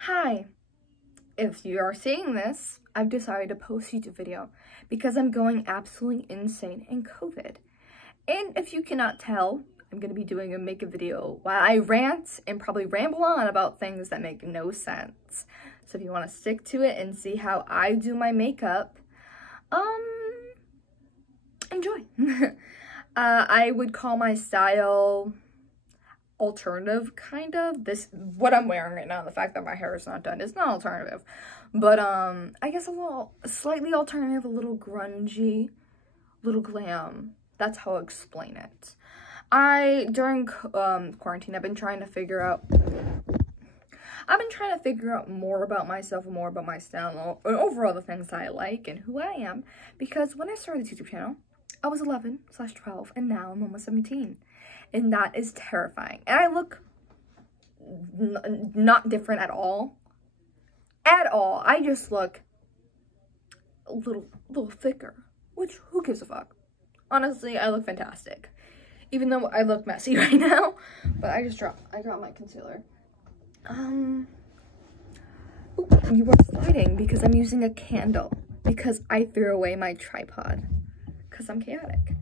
Hi, if you are seeing this, I've decided to post a YouTube video because I'm going absolutely insane in COVID. And if you cannot tell, I'm going to be doing a makeup video while I rant and probably ramble on about things that make no sense. So if you want to stick to it and see how I do my makeup, enjoy. I would call my style alternative, kind of. What I'm wearing right now, the fact that my hair is not done, is not alternative, but I guess a slightly alternative, a little grungy, a little glam. That's how I'll explain it. During quarantine, I've been trying to figure out more about myself and more about my style and overall the things that I like and who I am, because when I started this YouTube channel, I was 11/12, and now I'm almost 17. And that is terrifying. And I look not different at all. At all. I just look a little thicker. Which, who gives a fuck? Honestly, I look fantastic. Even though I look messy right now. But I dropped my concealer. Ooh, you are sliding because I'm using a candle. Because I threw away my tripod. Because I'm chaotic.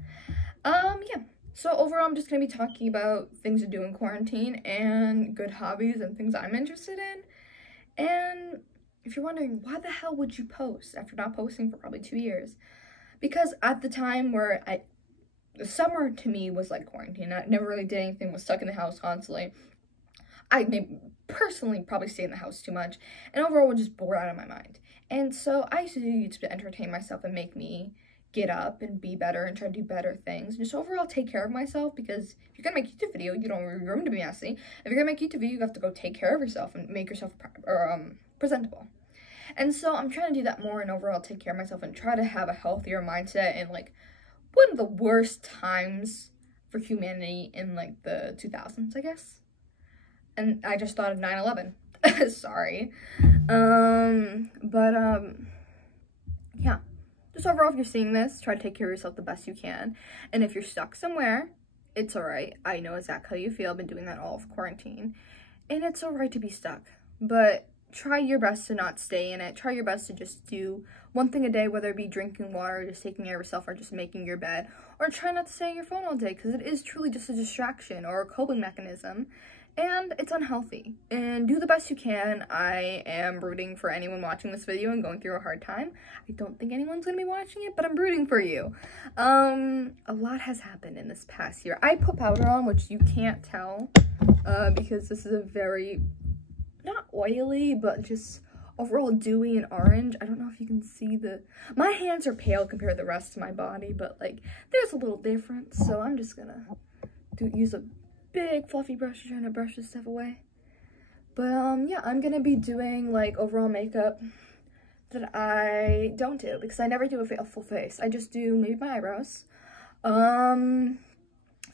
Yeah. So overall, I'm just going to be talking about things to do in quarantine and good hobbies and things I'm interested in. And if you're wondering, why the hell would you post after not posting for probably 2 years? Because at the time where the summer to me was like quarantine. I never really did anything, was stuck in the house constantly. I personally probably stayed in the house too much. And overall, was just bored out of my mind. And so I used to do YouTube to entertain myself and make me get up and be better and try to do better things. Just overall take care of myself, because if you're gonna make a YouTube video, you don't want your room to be messy. If you're gonna make a YouTube video, you have to go take care of yourself and make yourself presentable. And so I'm trying to do that more and overall take care of myself and try to have a healthier mindset in like one of the worst times for humanity in like the 2000s, I guess. And I just thought of 9/11. Sorry. Yeah. Just overall, if you're seeing this, try to take care of yourself the best you can. And if you're stuck somewhere, it's alright. I know exactly how you feel. I've been doing that all of quarantine. And it's alright to be stuck. But try your best to not stay in it. Try your best to just do one thing a day, whether it be drinking water, or just taking care of yourself, or just making your bed. Or try not to stay on your phone all day, because it is truly just a distraction or a coping mechanism. And it's unhealthy. And do the best you can. I am rooting for anyone watching this video and going through a hard time. I don't think anyone's going to be watching it, but I'm rooting for you. A lot has happened in this past year. I put powder on, which you can't tell, because this is a very, not oily, but just overall dewy and orange. I don't know if you can see my hands are pale compared to the rest of my body, but like, there's a little difference. So I'm just going to use a big fluffy brush trying to brush this stuff away. But yeah, I'm gonna be doing like overall makeup that I don't do, because I never do a full face. I just do maybe my eyebrows, some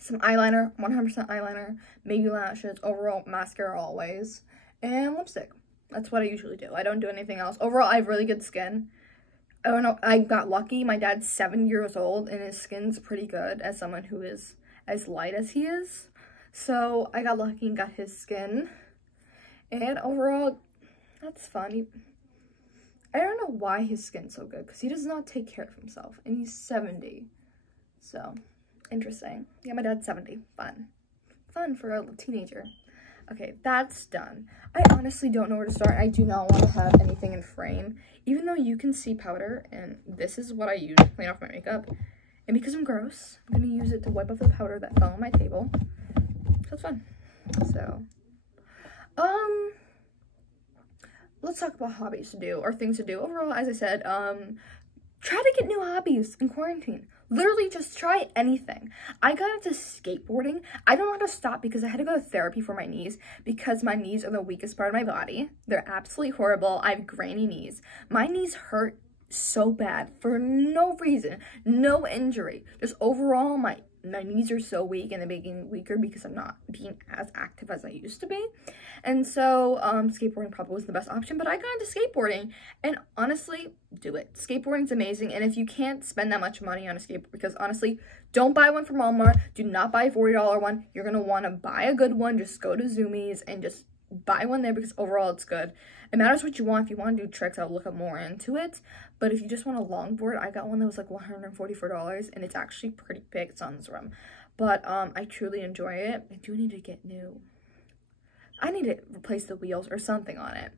eyeliner, 100% eyeliner, maybe lashes, overall mascara always, and lipstick. That's what I usually do. I don't do anything else. Overall, I have really good skin. I don't know, I got lucky. My dad's 7 years old and his skin's pretty good as someone who is as light as he is. So I got lucky and got his skin, and overall, that's fun. I don't know why his skin's so good, because he does not take care of himself, and he's 70, so interesting. Yeah, my dad's 70, fun for a teenager. Okay, that's done. I honestly don't know where to start. I do not want to have anything in frame, even though you can see powder, and this is what I use to clean off my makeup, and because I'm gross, I'm going to use it to wipe off the powder that fell on my table. So it's fun. So, let's talk about hobbies to do, or things to do. Overall, as I said, try to get new hobbies in quarantine. Literally just try anything. I got into skateboarding. I don't know how to stop because I had to go to therapy for my knees, because my knees are the weakest part of my body. They're absolutely horrible. I have grainy knees. My knees hurt so bad for no reason, no injury. Just overall, my knees are so weak, and they're getting weaker because I'm not being as active as I used to be. And so skateboarding probably was the best option, but I got into skateboarding, and honestly, do it. Skateboarding's amazing, and if you can't spend that much money on a skateboard, because honestly, don't buy one from Walmart. Do not buy a $40 one. You're going to want to buy a good one. Just go to Zoomies and just buy one there because overall it's good. It matters what you want. If you want to do tricks, I'll look up more into it. But if you just want a longboard, I got one that was like $144, and it's actually pretty big. It's on this room. But I truly enjoy it. I do need to get new. I need to replace the wheels or something on it.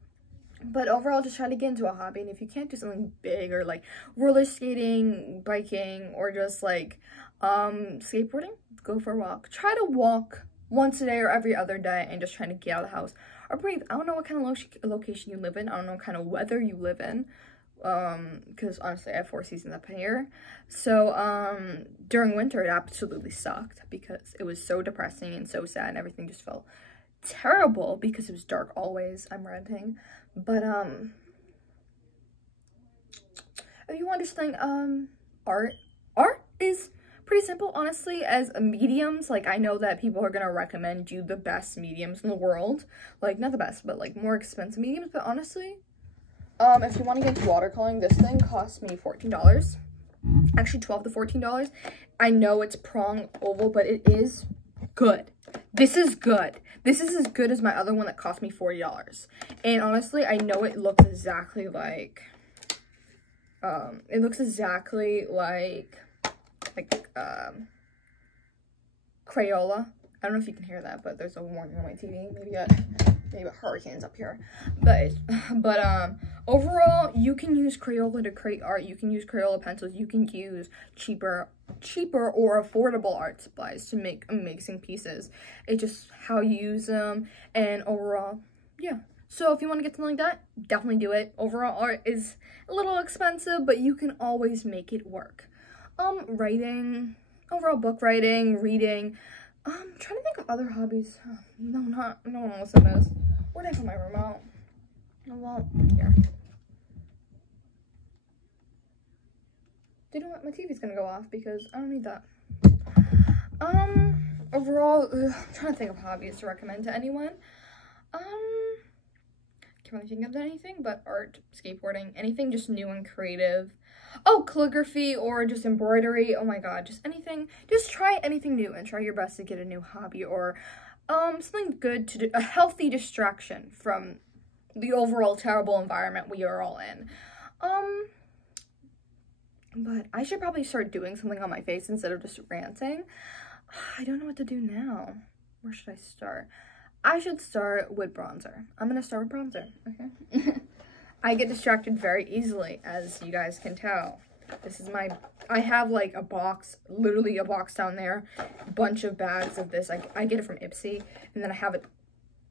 But overall, just try to get into a hobby. And if you can't do something big or like roller skating, biking, or just like skateboarding, go for a walk. Try to walk once a day or every other day and just trying to get out of the house or breathe. I don't know what kind of location you live in. I don't know what kind of weather you live in. Because honestly, I have 4 seasons up here. So during winter, it absolutely sucked because it was so depressing and so sad, and everything just felt terrible because it was dark always. I'm renting. But if you want to sing art is pretty simple, honestly. As mediums, like, I know that people are gonna recommend you the best mediums in the world, like, not the best, but like more expensive mediums. But honestly, if you want to get into watercoloring, this thing cost me $14, actually $12 to $14. I know it's prong oval, but it is good. This is good. This is as good as my other one that cost me $40. And honestly, I know it looks exactly like, Crayola. I don't know if you can hear that, but there's a warning on my TV. Maybe a hurricane's up here. But overall, you can use Crayola to create art. You can use Crayola pencils. You can use cheaper or affordable art supplies to make amazing pieces. It's just how you use them, and overall, yeah. So if you want to get something like that, definitely do it. Overall, art is a little expensive, but you can always make it work. Writing, overall book writing, reading. I'm trying to think of other hobbies. No one wants to this. Where'd I put my remote? Oh, well, here. You know what? My TV's gonna go off because I don't need that. Overall, I'm trying to think of hobbies to recommend to anyone. Can't really think of anything but art, skateboarding, anything just new and creative. Oh, calligraphy or just embroidery. Oh my god, just anything. Just try anything new and try your best to get a new hobby or something good to do, a healthy distraction from the overall terrible environment we are all in. But I should probably start doing something on my face instead of just ranting. I don't know what to do now. Where should I start? I should start with bronzer. I'm gonna start with bronzer, okay? I get distracted very easily, as you guys can tell. This is I have like a box, literally a box down there, a bunch of bags of this. I get it from Ipsy, and then I have a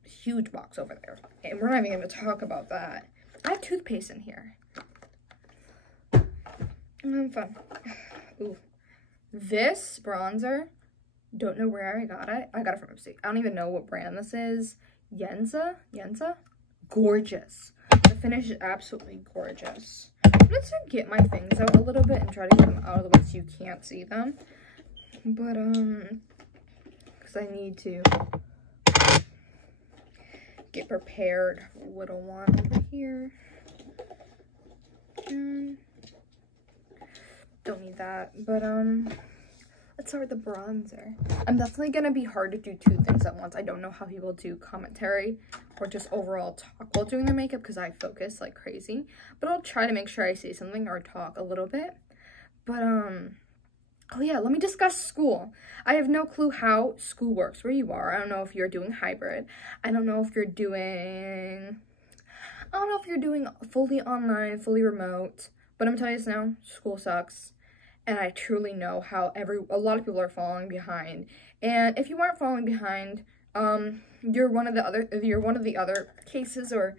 huge box over there. And we're not even gonna talk about that. I have toothpaste in here. Fun. Ooh. This bronzer, don't know where I got it. I got it from Ipsy. I don't even know what brand this is. Yenza? Gorgeous. The finish is absolutely gorgeous. I'm going to get my things out a little bit and try to get them out of the way so you can't see them. But, because I need to get prepared for a little one over here. Don't need that, but, let's start with the bronzer. I'm definitely gonna be hard to do 2 things at once. I don't know how people do commentary or just overall talk while doing their makeup because I focus like crazy. But I'll try to make sure I say something or talk a little bit. But, oh yeah, let me discuss school. I have no clue how school works where you are. I don't know if you're doing hybrid. I don't know if you're doing fully online, fully remote. But I'm telling you this now, school sucks. And I truly know how a lot of people are falling behind. And if you aren't falling behind, you're one of the other cases or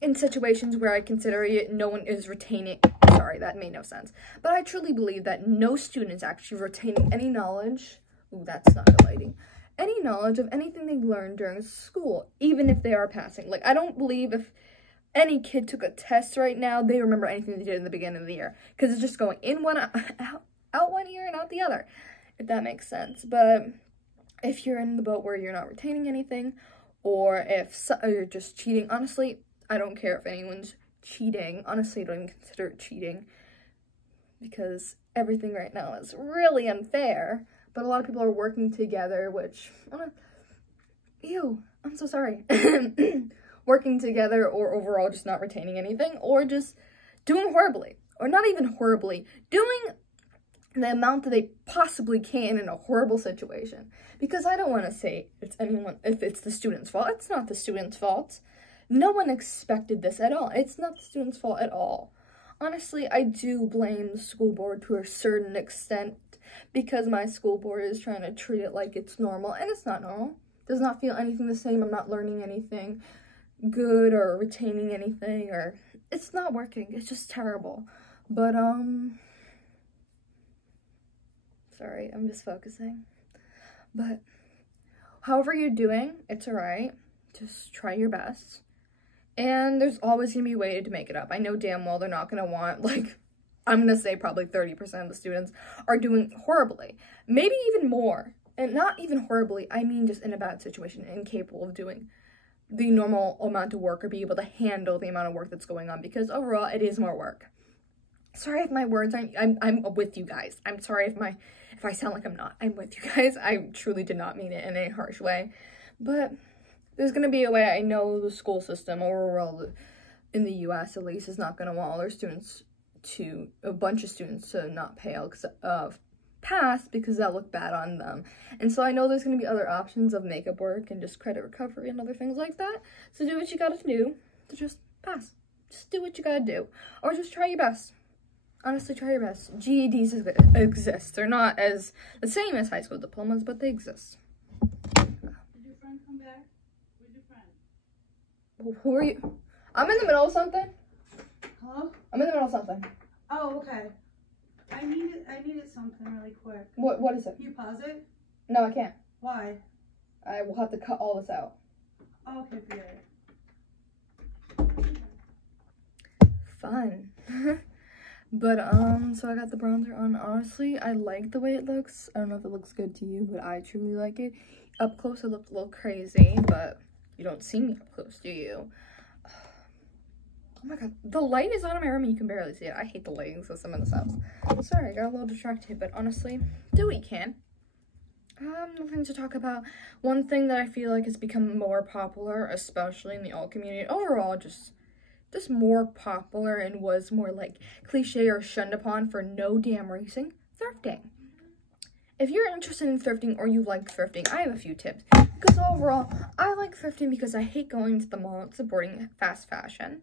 in situations where I consider it no one is retaining. Sorry, that made no sense. But I truly believe that no student is actually retaining any knowledge. Ooh, that's not the lighting. Any knowledge of anything they learned during school, even if they are passing. Like, I don't believe if any kid took a test right now, they remember anything they did in the beginning of the year. Because it's just going in one, out one ear and out the other. If that makes sense. But if you're in the boat where you're not retaining anything, or if you're just cheating, honestly, I don't care if anyone's cheating. Honestly, I don't even consider it cheating. Because everything right now is really unfair. But a lot of people are working together, which ew, I'm so sorry. Working together, or overall just not retaining anything, or just doing horribly, or not even horribly, doing the amount that they possibly can in a horrible situation. Because I don't want to say if it's the student's fault. It's not the student's fault. No one expected this at all. It's not the student's fault at all. Honestly, I do blame the school board to a certain extent, because my school board is trying to treat it like it's normal, and it's not normal. It does not feel anything the same. I'm not learning anything good or retaining anything, or it's not working. It's just terrible. But sorry, I'm just focusing. But however you're doing, it's alright. Just try your best. And there's always gonna be a way to make it up. I know damn well they're not gonna want, like, I'm gonna say probably 30% of the students are doing horribly. Maybe even more. And not even horribly, I mean just in a bad situation, incapable of doing the normal amount of work or be able to handle the amount of work that's going on, because overall it is more work. Sorry if my words aren't, I'm with you guys. I'm sorry if I sound like I'm not. I'm with you guys. I truly did not mean it in a harsh way. But there's going to be a way. I know the school system, overall in the US at least, is not going to want all their students to, a bunch of students to not pass, because that look bad on them. And so I know there's going to be other options of makeup work and just credit recovery and other things like that. So do what you got to do to just pass. Just do what you got to do. Or just try your best. Honestly, try your best. GEDs exist. They're not as the same as high school diplomas, but they exist. Did your friend come back? Where's your friend? Who are you? I'm in the middle of something. Hello? I'm in the middle of something. Oh, okay. I needed something really quick. What is it? Can you pause it? No, I can't. Why? I will have to cut all this out. Oh, okay, forget it. Fun. But, so I got the bronzer on. Honestly, I like the way it looks. I don't know if it looks good to you, but I truly like it. Up close, it looked a little crazy, but you don't see me up close, do you? Oh my god, the light is on in my room and you can barely see it. I hate the lighting system in this house. Sorry, I got a little distracted, but honestly, do what you can. Nothing to talk about. One thing that I feel like has become more popular, especially in the alt community, overall, just more popular and was more like cliche or shunned upon for no damn reason, thrifting. If you're interested in thrifting or you like thrifting, I have a few tips. Because overall, I like thrifting because I hate going to the mall and supporting fast fashion.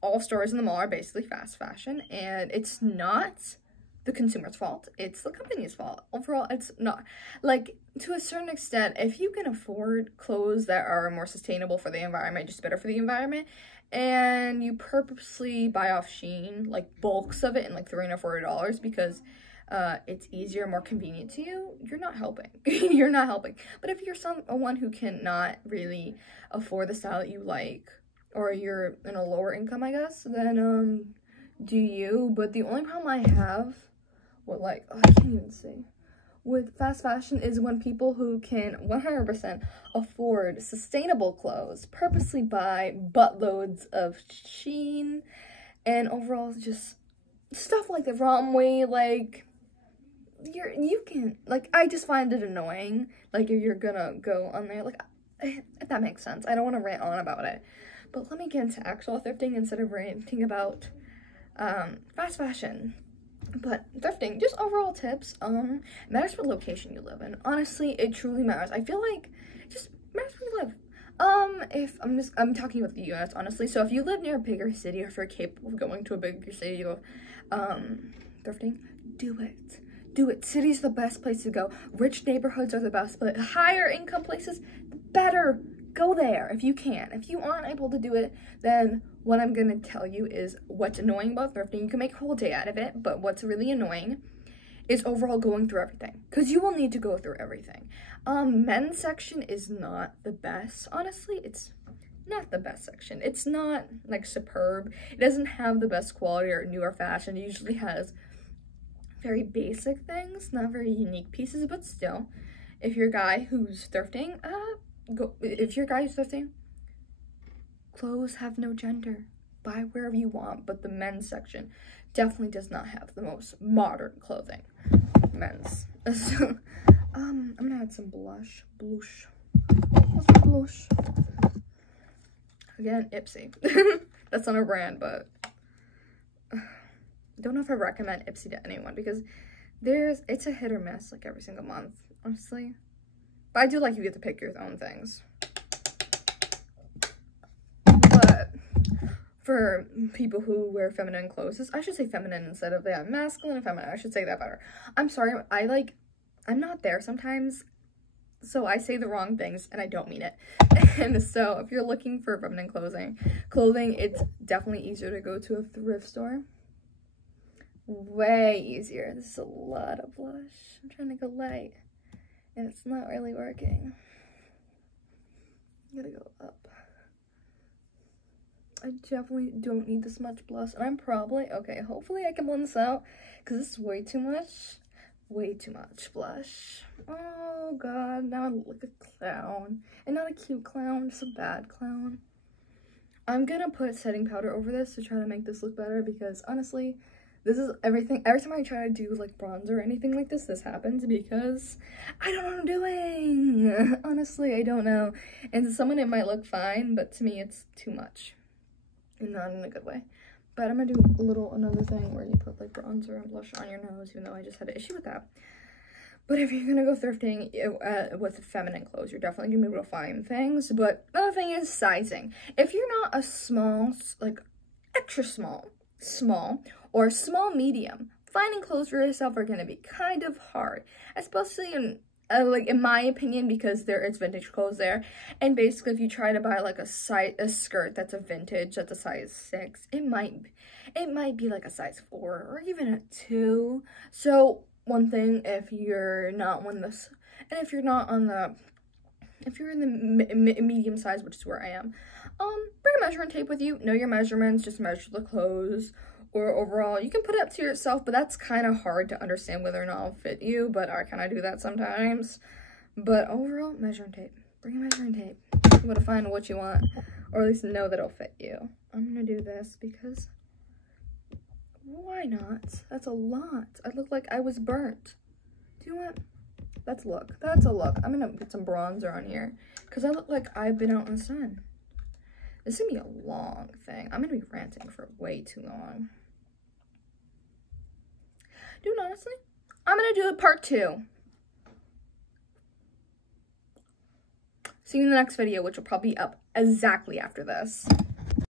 All stores in the mall are basically fast fashion, and it's not the consumer's fault. It's the company's fault. Overall, it's not. Like, to a certain extent, if you can afford clothes that are more sustainable for the environment, just better for the environment, and you purposely buy off Shein, like bulks of it, in like $300 or $400 because it's easier, more convenient to you, you're not helping. You're not helping. But if you're someone who cannot really afford the style that you like, or you're in a lower income, I guess, then do you. But the only problem I have with, like, I can't even say, with fast fashion is when people who can 100% afford sustainable clothes purposely buy buttloads of Shein, and overall just stuff like the wrong way. Like, you can, like, I just find it annoying. Like, if you're gonna go on there, like, if that makes sense. I don't want to rant on about it. But let me get into actual thrifting instead of ranting about fast fashion. But thrifting, just overall tips, matters what location you live in. Honestly, it truly matters. I feel like it just matters where you live. I'm talking about the US, honestly. So if you live near a bigger city, or if you're capable of going to a bigger city to go thrifting, do it. Do it. City's the best place to go. Rich neighborhoods are the best, but higher income places, better. Go there if you can. If you aren't able to do it, then what I'm going to tell you is what's annoying about thrifting. You can make a whole day out of it, but what's really annoying is overall going through everything, because you will need to go through everything. Men's section is not the best. Honestly, it's not the best section. It's not like superb. It doesn't have the best quality or newer fashion. It usually has very basic things, not very unique pieces, but still, if you're a guy who's thrifting, clothes have no gender. Buy wherever you want, but the men's section definitely does not have the most modern clothing. Men's. So, I'm gonna add some blush. How's the blush? Again, Ipsy. That's not a brand, but I don't know if I recommend Ipsy to anyone because it's a hit or miss like every single month, honestly. But I do like you get to pick your own things. But for people who wear feminine clothes, I should say feminine instead of masculine and feminine. I should say that better. I'm sorry, I'm not there sometimes, so I say the wrong things and I don't mean it. And so if you're looking for feminine clothing, it's definitely easier to go to a thrift store. Way easier. This is a lot of blush. I'm trying to go light and it's not really working. I'm gonna go up. I definitely don't need this much blush, and I'm probably, okay, hopefully I can blend this out, because this is way too much blush. Oh god, now I look like a clown, and not a cute clown, just a bad clown. I'm gonna put setting powder over this to try to make this look better, because honestly, this is everything. Every time I try to do like bronzer or anything like this happens, because I don't know what I'm doing. Honestly, I don't know, and to someone it might look fine, but to me it's too much. Not in a good way. But I'm gonna do another thing where you put like bronzer and blush on your nose, even though I just had an issue with that. But if you're gonna go thrifting with feminine clothes, you're definitely gonna be able to find things. But another thing is sizing. If you're not a small, like extra small, or small medium, finding clothes for yourself are gonna be kind of hard, especially in like in my opinion, because there is vintage clothes there, and basically if you try to buy like a skirt that's a vintage, that's a size 6, it might be like a size 4 or even a 2. So one thing, if you're not one of this, and if you're not on the, if you're in the medium size, which is where I am, bring a measuring tape with you. Know your measurements, just measure the clothes. Or overall, you can put it up to yourself, but that's kind of hard to understand whether or not it'll fit you, but I kind of do that sometimes. But overall, measuring tape. Bring a measuring tape. You want to find what you want, or at least know that it'll fit you. I'm going to do this because, why not? That's a lot. I look like I was burnt. Do you know what? That's a look. That's a look. I'm going to put some bronzer on here, because I look like I've been out in the sun. This is going to be a long thing. I'm going to be ranting for way too long. Dude, honestly, I'm going to do a part 2. See you in the next video, which will probably be up exactly after this.